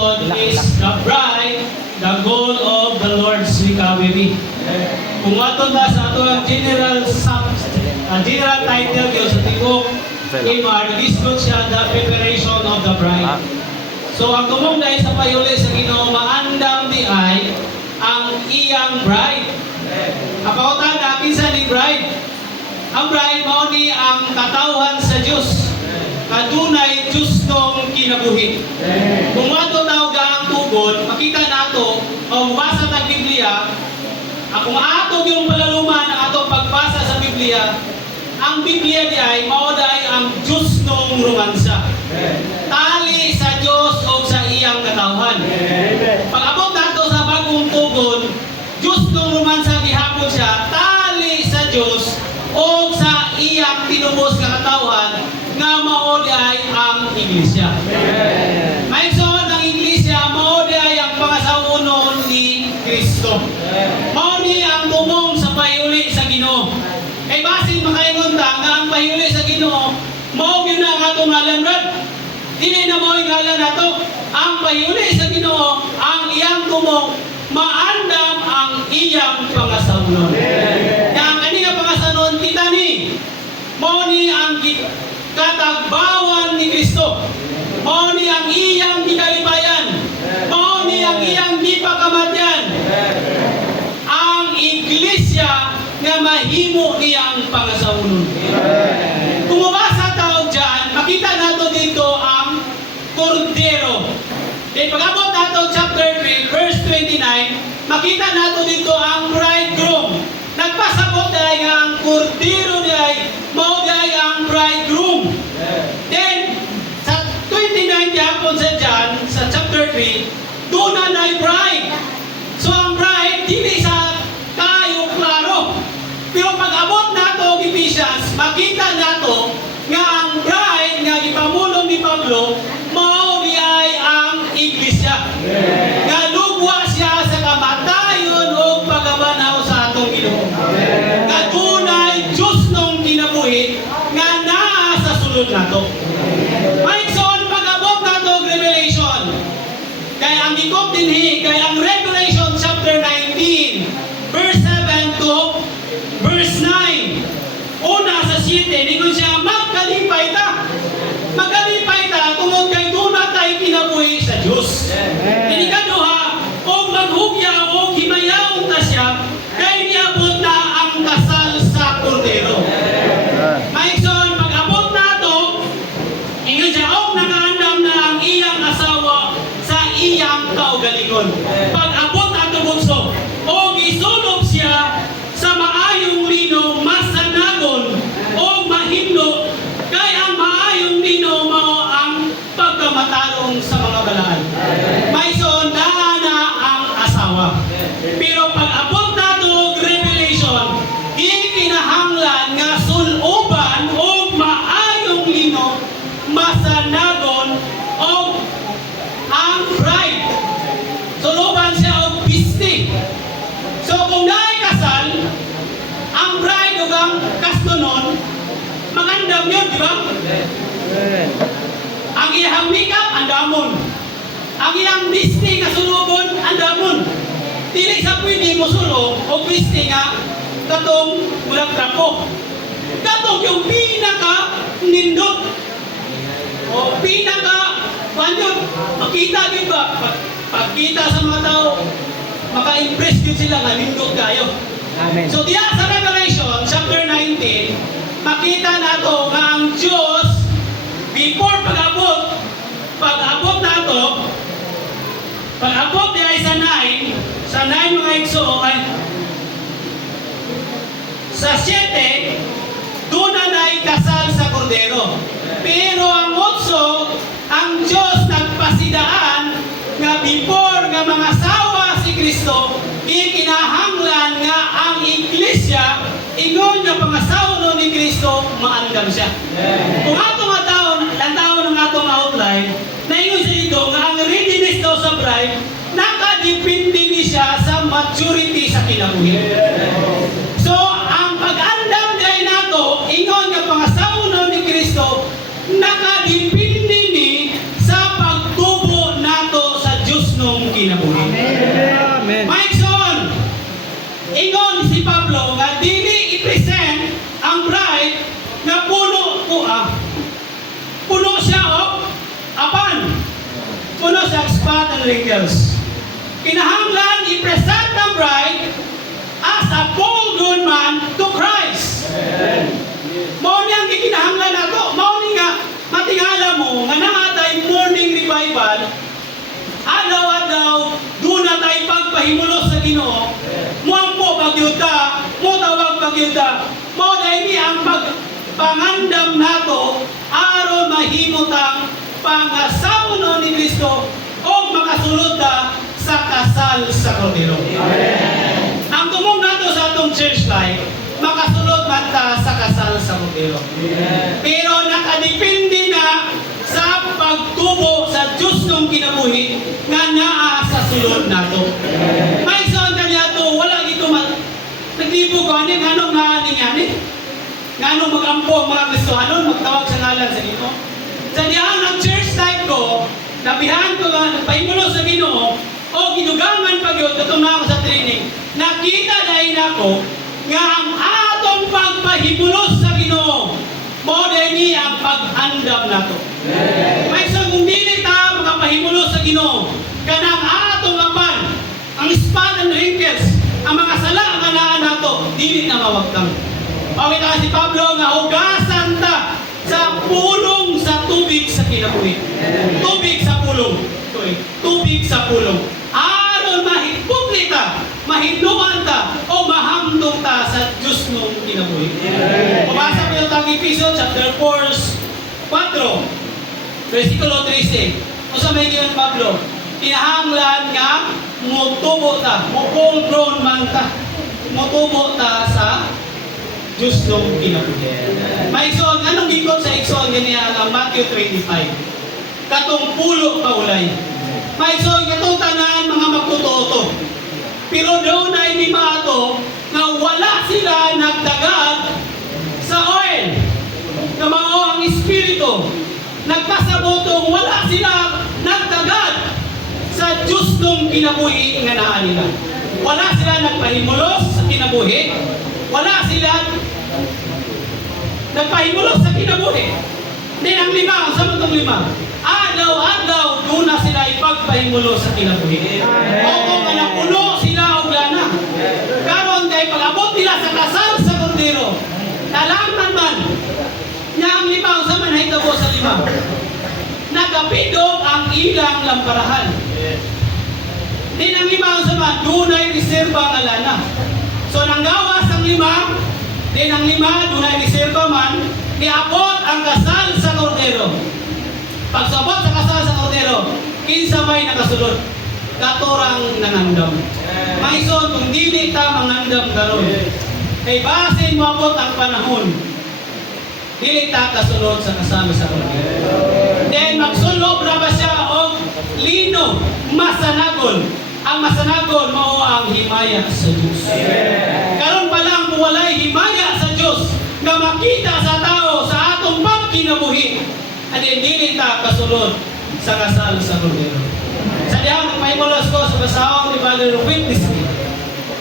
God is the bride, the goal of the Lord's recovery. Kung ato na sa ato ang general title yun sa tibok, Imar, lisod siya the preparation of the bride. So ang tumong dahil sa payuli sa Ginoo, maandam di ay ang iyang bride. Kapautan na kinsa ni bride. Ang bride mao ni ang katawhan sa Dios. Kadunay Diyos nung kinabuhi. Kung ato tawag ang tugod, makita nato o mabasa ng Biblia, kung ato yung palaluman ang ato pagbasa sa Biblia, ang Biblia di ay mauday ang Diyos nung romansa. Tali sa Diyos o sa iyang katawhan. Pag abot nato sa bagong tugod, Diyos nung romansa gihapon siya, tali sa Diyos o sa iyang tinubos nga katawhan nga mao di ay ang iglesia. May son ang iglesia mao di ay ang pangasaunon ni Kristo. Mao ni ang tumong sa payuli sa Ginoo. Kay basin makaingon ta nga ang payuli sa Ginoo mao gyud na ang atong ngalan rod. Dili na mao ngalan nato. Ang payuli sa Ginoo ang iyang tumong maandam ang iyang pangasaunon. Yang ani nga pangasaunon kita ni mao ni ang katagbawan ni Kristo. Mao ni ang iyang gikalipayan. Mao ni ang iyang gipakamatyan. Ang iglesia nga mahimo niya ang pangasaunon. Kung mabasa tayo dyan, makita nato dito ang kordero. Then pag-abot nato chapter 3, verse 29, makita nato dito ang bridegroom. Nagpasabot dahil nga ang kordero dahil mao dahil ang bridegroom. Then, sa 29 yapon sa John, sa chapter 3, doon na bride. So, ang bride, dili sa kayo klaro. Pero pag-abot nato Ephesians, makita nato nga ang bride nga ipamulong ni Pablo, mao di ay ang iglesia. Nga lugwa siya sa kamatayon o pagabanaw sa atong Ginoo. Kadunay Diyos nung kinabuhi nga naa sa sulod nato. Maigsoon pag-abot nato Revelation. Kaya ang ikot dinhi, kaya ang Revelation chapter 19, verse 7 to verse 9. Una sa 7, ningon siya, magkalipay ta. Magkalipay ta, tungod kay duna tayo kinabuhi sa Diyos. Inikaduha, o maghugya o himayaw ta siya, kay niabot na ang kasal sa kordero. Maigsoon, pag-abot nato, ingon siya, o nakaandam na ang iyang asawa sa iyang kaugalingon. Pag-abot nato bunso, o gisulob siya sa maayong lino, masanagon o mahimno, kay ang maayong lino mao ang pagkamatarong sa mga balaan. Maigsoon, na ang asawa. Pero pag-abot nato Revelation, ikinahanglan nga suluban o maayong lino, masanagon o ang bride. Suluban siya o pisti. So kung naay kasal, ang bride o ang kastonon, magandam yun, di ba? Ang iyang makeup, ang damon. Ang iyang pisti nga sulubon, ang damon. Dili sa pwede mo sulong o pisti nga katong mulang trapo. Katong yung pinaka nindot o pinaka panyo, makita din ba? Pagkita sa mga tao, maka-impress yun sila nga nindot kayo. Amen. So diya sa Revelation chapter 19, makita nato nga ang Diyos before pag-abot nato, pag-abot diya sa 9 mga igsoon ay sa 7, doon na kasal sa kordero. Pero ang 8, ang Diyos nagpasidaan nga before nga mga asawa si Kristo, ikinahanglan nga ang iglesia, ingon nga pangasawa ni Kristo, maandam siya. Kung ato nga taon ng atong outline, naingon siya dito nga ang readiness daw sa bride, nakadepende ni siya sa maturity sa kinabuhi. So, ang pag-andam dahil nato, ingon nga pangasawa ni Kristo, nakadepende ni sa pagtubo nato sa kinabuhi. Amen. Maigsoon, ingon si Pablo nga dili i-present ang bride nga puno siya og apan, puno siya og spot and wrinkles. Kinahanglan i-present ang bride as a full-grown man to Christ. Mao ni ang gikinahanglan nato, mao ni nga matingala mo nga naatay morning revival, adlaw-adlaw duna tay pagpahimulos sa Ginoo, muampo pagyud ta, mutawag pagyud ta. Mao daymi ang pagpangandam nato aron mahimo tang pangasawnon ni Kristo o makasulod ta sa kasal sa Kordero. Ang tumong nato sa atong church life, makasulod man ta sa kasal sa Kordero. Pero nakadepende na sa pagtubo sa Diyos ng kinabuhi nga naa sa sulod nato. May son kanya to, wala gito nagtibo ko, anong naaning Ngano mag-ampo ang mga Kristohanon, magtawag sa ngalan sa Ginoo. Sa diyan ang church life ko, nabihan ko nga, nagpahimulo sa Ginoo, o ginugaman pag yun, katong na ako sa training, nakita dahil ako, nga ang atong pagpahimulos sa Ginoo, mo dahil ang pag-andam nato. May isang kung dili ta makapahimulos sa Ginoo, kanang atong apan, ang spot and wrinkles, ang mga sala nga naan nato, dili na mawagtang. Pawita si Pablo nga hugasan ta sa pulong sa tubig sa kinabuhi. Tubig sa pulong. Tubig sa pulong. Aron mahigpugli ta, mahidluan ta, o mahamdong ta sa Diyos nung kinabuhi. Pabasa ko yung Ephesians chapter 4, versikulo 13. O sa may giyon Pablo, pinahanglan nga mutubo ta, full-grown man ta, mutubo ta sa Diyos nung kinabuhi. Maigsoon, anong gikot sa igsoon ganiya ang Matthew 25? Katong pulo kaulay. Maigsoon, katong tanan mga magtututo. Pero doon ay lima ato na wala sila nagdagad sa oil. Na mao ang Espiritu. Nagpasabotong wala sila nagdagad sa Diyos nung kinabuhi nga naa nila. Wala sila nagpahimulos sa kinabuhi. Wala sila nagpahimulos sa kinabuhi. Then ang lima, ang samutong lima, adlaw-adlaw doon na sila ipagpahimulos sa kinabuhi. Oo nga napuno sila og lana. Karon kay pag-abot nila sa kasal sa Kordero, nalaman man na ang lima, ang sama na hitabo sa lima, nagapidog ang ilang lamparahan. Then ang lima, ang sama, doon ay reserva nga lana. So nanggawas ang lima, then ang lima, doon ay reserva man, niabot ang kasal sa Kordero. Pagsabot sa kasal sa Kordero, kinsa may nakasulod, katorang nangandam. Maison, kung dili ta mangandam karon, kay basin moabot ang panahon, dili ta kasulod sa kasal sa Kordero. Then magsulob na ba siya og lino, masanagol. Ang masanagol mao ang himaya sa Diyos. Karon pa lang walay himaya sa Diyos nga makita sa tao sa atong pagkinabuhi. At dili ta kasulod sa kasal sa Kordero. Sa diha magpahimulos ko sa basahon ni Brother Witness.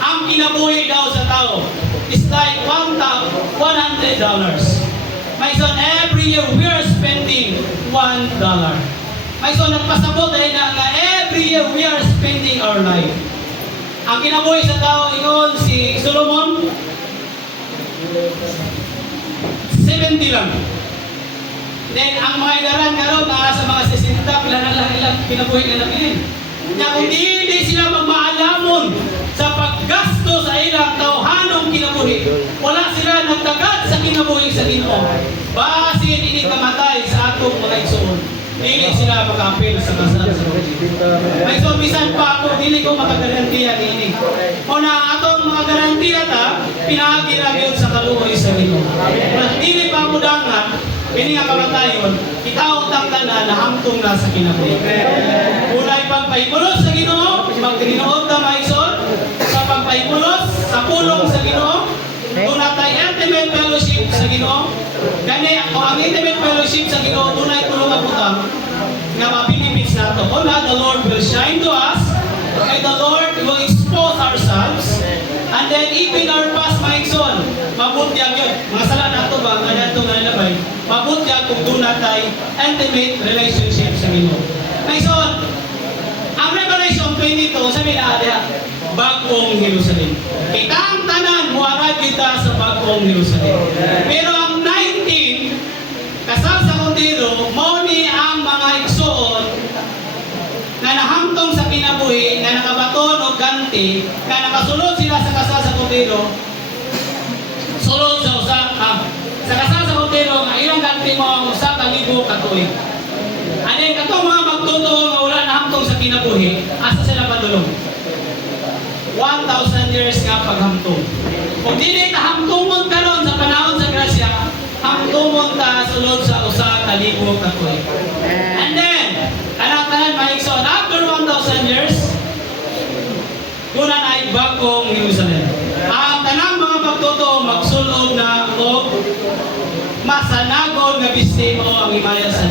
Ang kinabuhi daw sa tao is like $100. My son, every year we are spending $1. My son, nagpasabot dahil na every year we are spending our life. Ang kinabuhi sa tao, ingon si Solomon, 70 lang. Then, ang mga igaran karon sa mga 60, pila na lang ilang kinabuhi na nabilin. Kaya kung di sila magmaalamon sa paggasto sa ilang tauhanong kinabuhi, wala sila nagtagad sa kinabuhi sa Ginoo. Basin ini kamatay sa atong mga igsoon. Dili sila makapil sa kasal sa Kordero. May bisan pa ako, dili ko makagarantiya ini. O na atong mga garantiya ta, pinagi na yun sa kaluoy sa Ginoo. Mas dili pa mo dangan, ini nga kamatayon, itaw tangtanan na hamtong na sa kinabuhi. Unay pagpahimulos sa Ginoo, magtinood ta maison, sa pagpahimulos, sa pulong sa Ginoo, tunay intimate fellowship sa Ginoo. Gani ako ang intimate fellowship sa Ginoo, tunay tulungan po ta nga mabilibis nato. O na, the Lord will shine to us the Lord will expose ourselves. And then even our past maigsoon, mabutyag yun. Mga sala na ito ba, kaya ito nga nilabay, mabutyag kung doon natin intimate relationship sa Ginoo. Maigsoon, ang Revelation 22, sabi na diha, bagong Jerusalem. Kita ang tanan, muarag kita sa bagong Jerusalem. Pero ang 19, kasal sa kondiro, mao ni ang mga igsoon na nahamtong sa kinabuhi, na nakabaton o ganti, na nakasulod sila sa kasal sa kondiro, sulod sa kasal sa kondiro, nga ilang ganti mo ang usa ka libo ka tuig. Ano yung katong mga magtutoo nga wala nahamtong sa kinabuhi, asa sila padulong? 1,000 years nga paghamtong. Kung dili tahamtumon karon sa panahon sa grasya, hamtumon ta sulod sa usa ka libo ka tuig. And then, kanang-tanan maigsoon, after 1,000 years, kuna na ay bagong Jerusalem. Ang tanang mga pagtotoo magsulod na o masanagon nga biste mo ang himaya sa